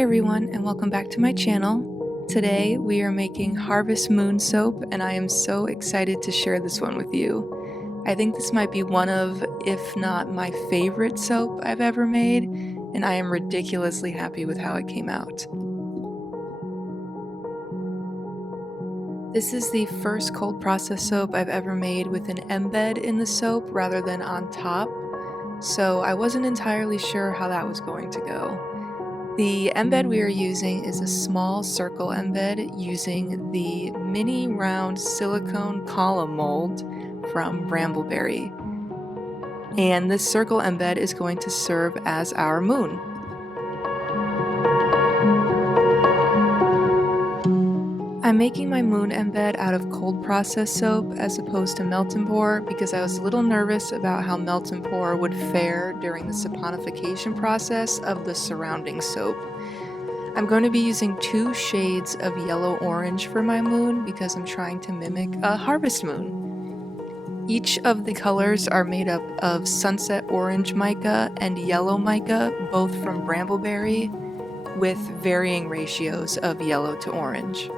Hi everyone, and welcome back to my channel. Today we are making Harvest Moon soap, and I am so excited to share this one with you. I think this might be one of, if not my favorite soap I've ever made, and I am ridiculously happy with how it came out. This is the first cold process soap I've ever made with an embed in the soap rather than on top, so I wasn't entirely sure how that was going to go. The embed we are using is a small circle embed using the mini round silicone column mold from Brambleberry. And this circle embed is going to serve as our moon. I'm making my moon embed out of cold process soap as opposed to melt and pour because I was a little nervous about how melt and pour would fare during the saponification process of the surrounding soap. I'm going to be using 2 shades of yellow-orange for my moon because I'm trying to mimic a harvest moon. Each of the colors are made up of sunset orange mica and yellow mica, both from Brambleberry, with varying ratios of yellow to orange.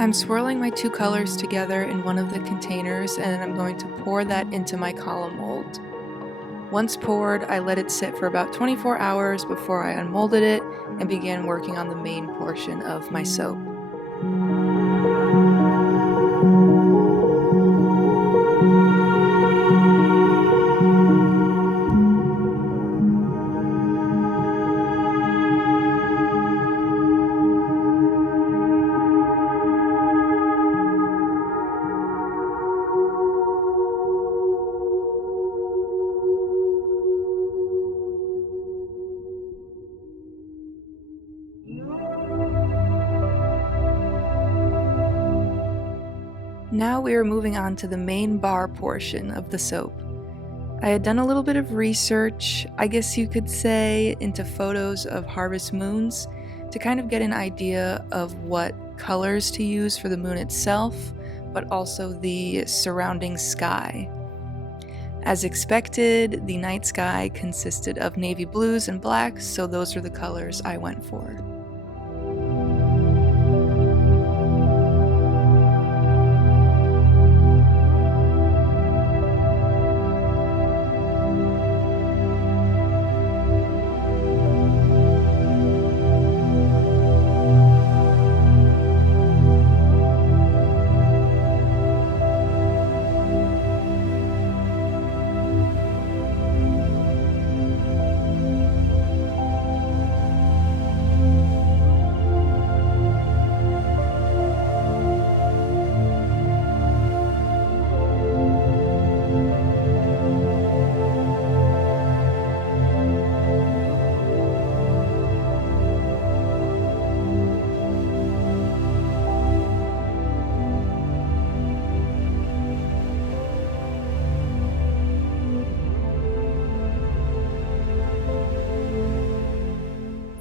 I'm swirling my 2 colors together in one of the containers, and I'm going to pour that into my column mold. Once poured, I let it sit for about 24 hours before I unmolded it and began working on the main portion of my soap. Now we are moving on to the main bar portion of the soap. I had done a little bit of research, I guess you could say, into photos of harvest moons to kind of get an idea of what colors to use for the moon itself, but also the surrounding sky. As expected, the night sky consisted of navy blues and blacks, so those are the colors I went for.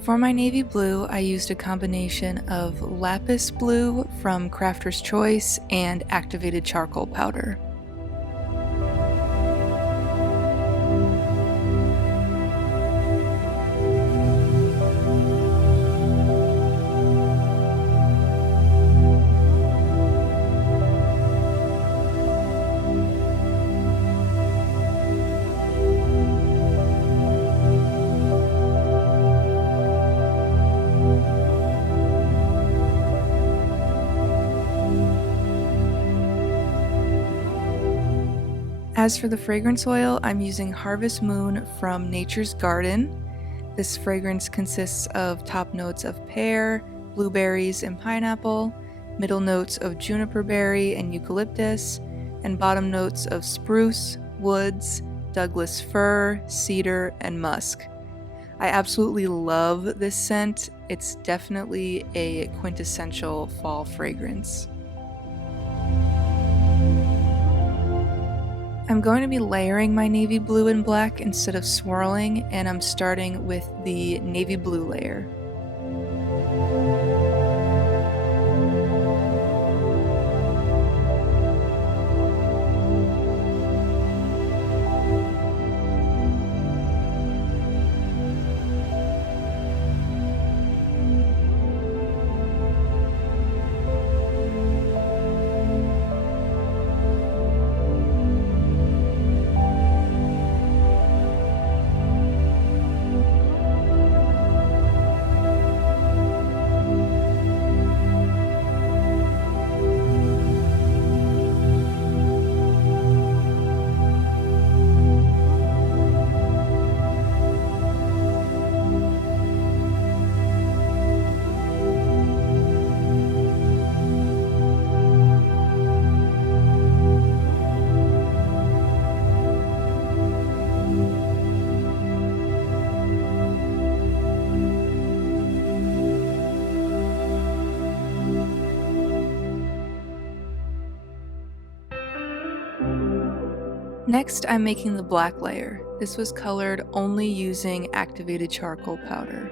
For my navy blue, I used a combination of lapis blue from Crafter's Choice and activated charcoal powder. As for the fragrance oil, I'm using Harvest Moon from Nature's Garden. This fragrance consists of top notes of pear, blueberries, and pineapple, middle notes of juniper berry and eucalyptus, and bottom notes of spruce, woods, Douglas fir, cedar, and musk. I absolutely love this scent. It's definitely a quintessential fall fragrance. I'm going to be layering my navy blue and black instead of swirling, and I'm starting with the navy blue layer. Next, I'm making the black layer. This was colored only using activated charcoal powder.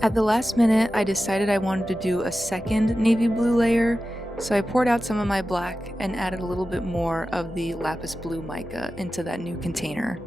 At the last minute, I decided I wanted to do a second navy blue layer, so I poured out some of my black and added a little bit more of the lapis blue mica into that new container.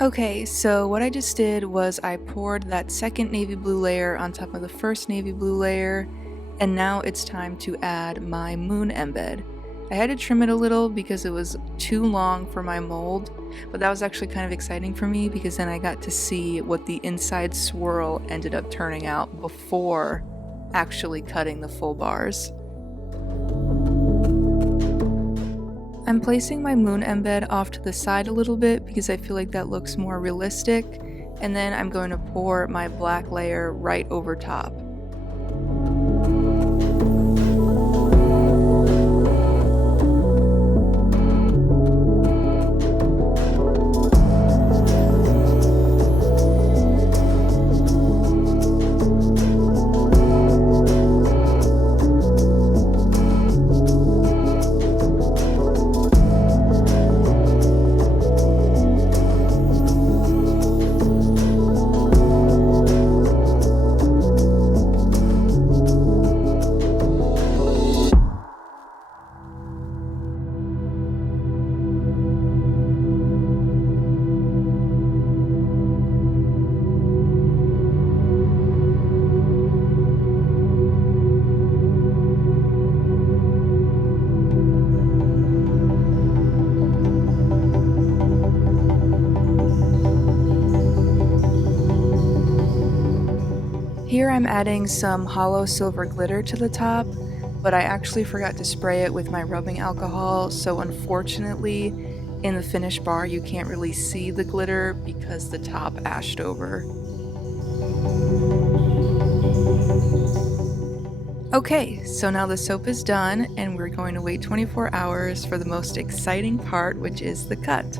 Okay, so what I just did was I poured that second navy blue layer on top of the first navy blue layer, and now it's time to add my moon embed. I had to trim it a little because it was too long for my mold, but that was actually kind of exciting for me because then I got to see what the inside swirl ended up turning out before actually cutting the full bars. I'm placing my moon embed off to the side a little bit because I feel like that looks more realistic, and then I'm going to pour my black layer right over top. I'm adding some hollow silver glitter to the top, but I actually forgot to spray it with my rubbing alcohol, so unfortunately, in the finished bar you can't really see the glitter because the top ashed over. Okay, so now the soap is done and we're going to wait 24 hours for the most exciting part, which is the cut.